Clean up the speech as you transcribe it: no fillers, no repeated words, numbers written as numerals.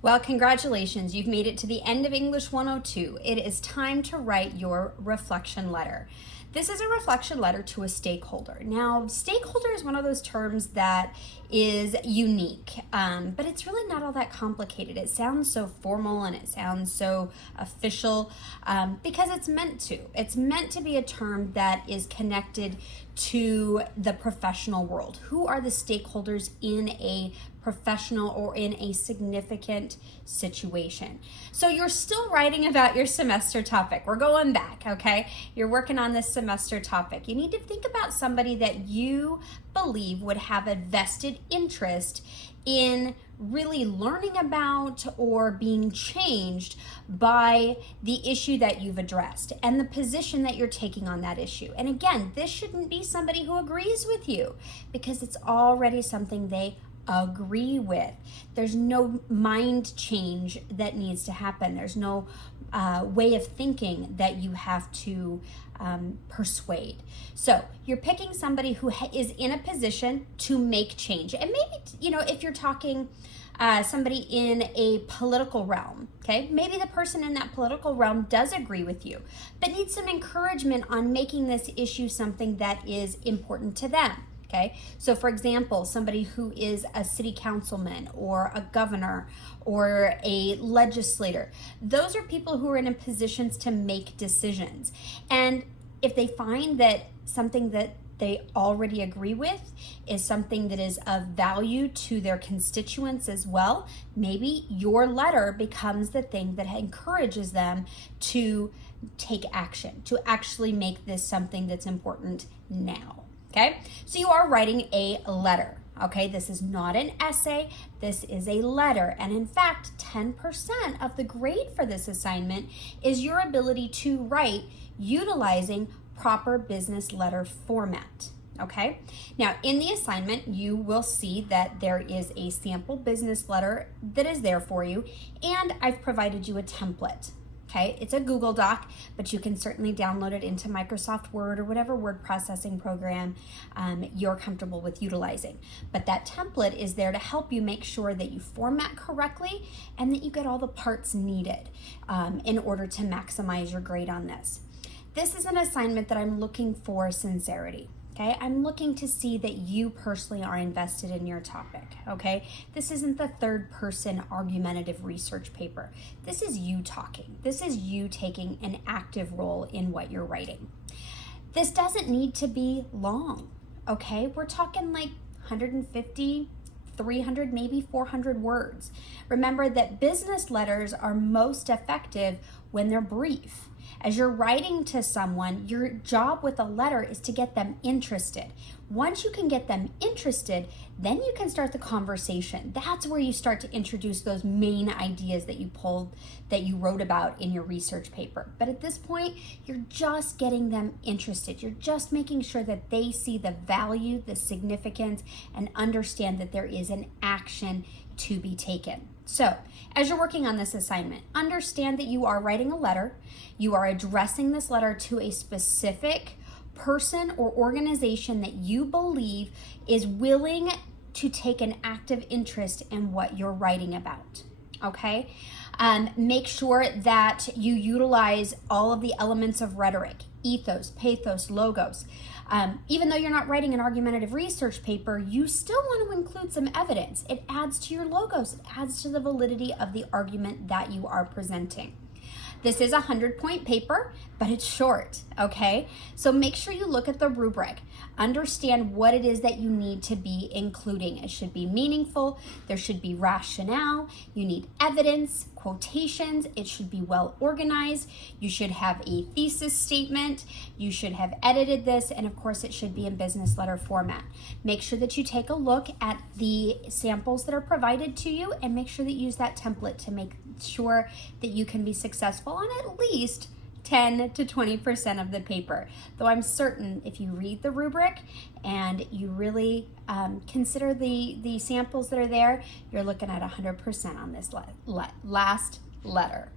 Well, congratulations. You've made it to the end of English 102. It is time to write your reflection letter. This is a reflection letter to a stakeholder. Now, stakeholder is one of those terms that is unique, but it's really not all that complicated. It sounds so formal and it sounds so official because it's meant to. It's meant to be a term that is connected to the professional world. Who are the stakeholders in a professional or in a significant situation? So you're still writing about your semester topic. We're going back, okay? You're working on this semester topic. You need to think about somebody that you believe would have a vested interest in really learning about or being changed by the issue that you've addressed and the position that you're taking on that issue. And again, this shouldn't be somebody who agrees with you because it's already something they agree with. There's no mind change that needs to happen. There's no way of thinking that you have to persuade. So you're picking somebody who is in a position to make change. And maybe, if you're talking somebody in a political realm, okay, maybe the person in that political realm does agree with you, but needs some encouragement on making this issue something that is important to them. Okay, so for example, somebody who is a city councilman or a governor or a legislator, those are people who are in positions to make decisions. And if they find that something that they already agree with is something that is of value to their constituents as well, maybe your letter becomes the thing that encourages them to take action, to actually make this something that's important now. Okay, so you are writing a letter. Okay, this is not an essay, this is a letter. And in fact, 10% of the grade for this assignment is your ability to write utilizing proper business letter format. Okay, now in the assignment, you will see that there is a sample business letter that is there for you, and I've provided you a template. Okay, it's a Google Doc, but you can certainly download it into Microsoft Word or whatever word processing program you're comfortable with utilizing. But that template is there to help you make sure that you format correctly and that you get all the parts needed in order to maximize your grade on this. This is an assignment that I'm looking for sincerity. Okay, I'm looking to see that you personally are invested in your topic, okay? This isn't the third person argumentative research paper. This is you talking. This is you taking an active role in what you're writing. This doesn't need to be long, okay? We're talking like 150, 300, maybe 400 words. Remember that business letters are most effective when they're brief. As you're writing to someone, your job with a letter is to get them interested. Once you can get them interested, then you can start the conversation. That's where you start to introduce those main ideas that you wrote about in your research paper. But at this point, you're just getting them interested. You're just making sure that they see the value, the significance, and understand that there is an action to be taken. So, as you're working on this assignment, understand that you are writing a letter. You are addressing this letter to a specific person or organization that you believe is willing to take an active interest in what you're writing about. Okay? Make sure that you utilize all of the elements of rhetoric, ethos, pathos, logos. Even though you're not writing an argumentative research paper, you still want to include some evidence. It adds to your logos. It adds to the validity of the argument that you are presenting. This is a 100-point paper, but it's short, okay? So make sure you look at the rubric. Understand what it is that you need to be including. It should be meaningful. There should be rationale. You need evidence, quotations. It should be well organized. You should have a thesis statement. You should have edited this. And of course, it should be in business letter format. Make sure that you take a look at the samples that are provided to you and make sure that you use that template to make sure that you can be successful on at least 10 to 20% of the paper. Though I'm certain if you read the rubric and you really consider the samples that are there, you're looking at 100% on this last letter.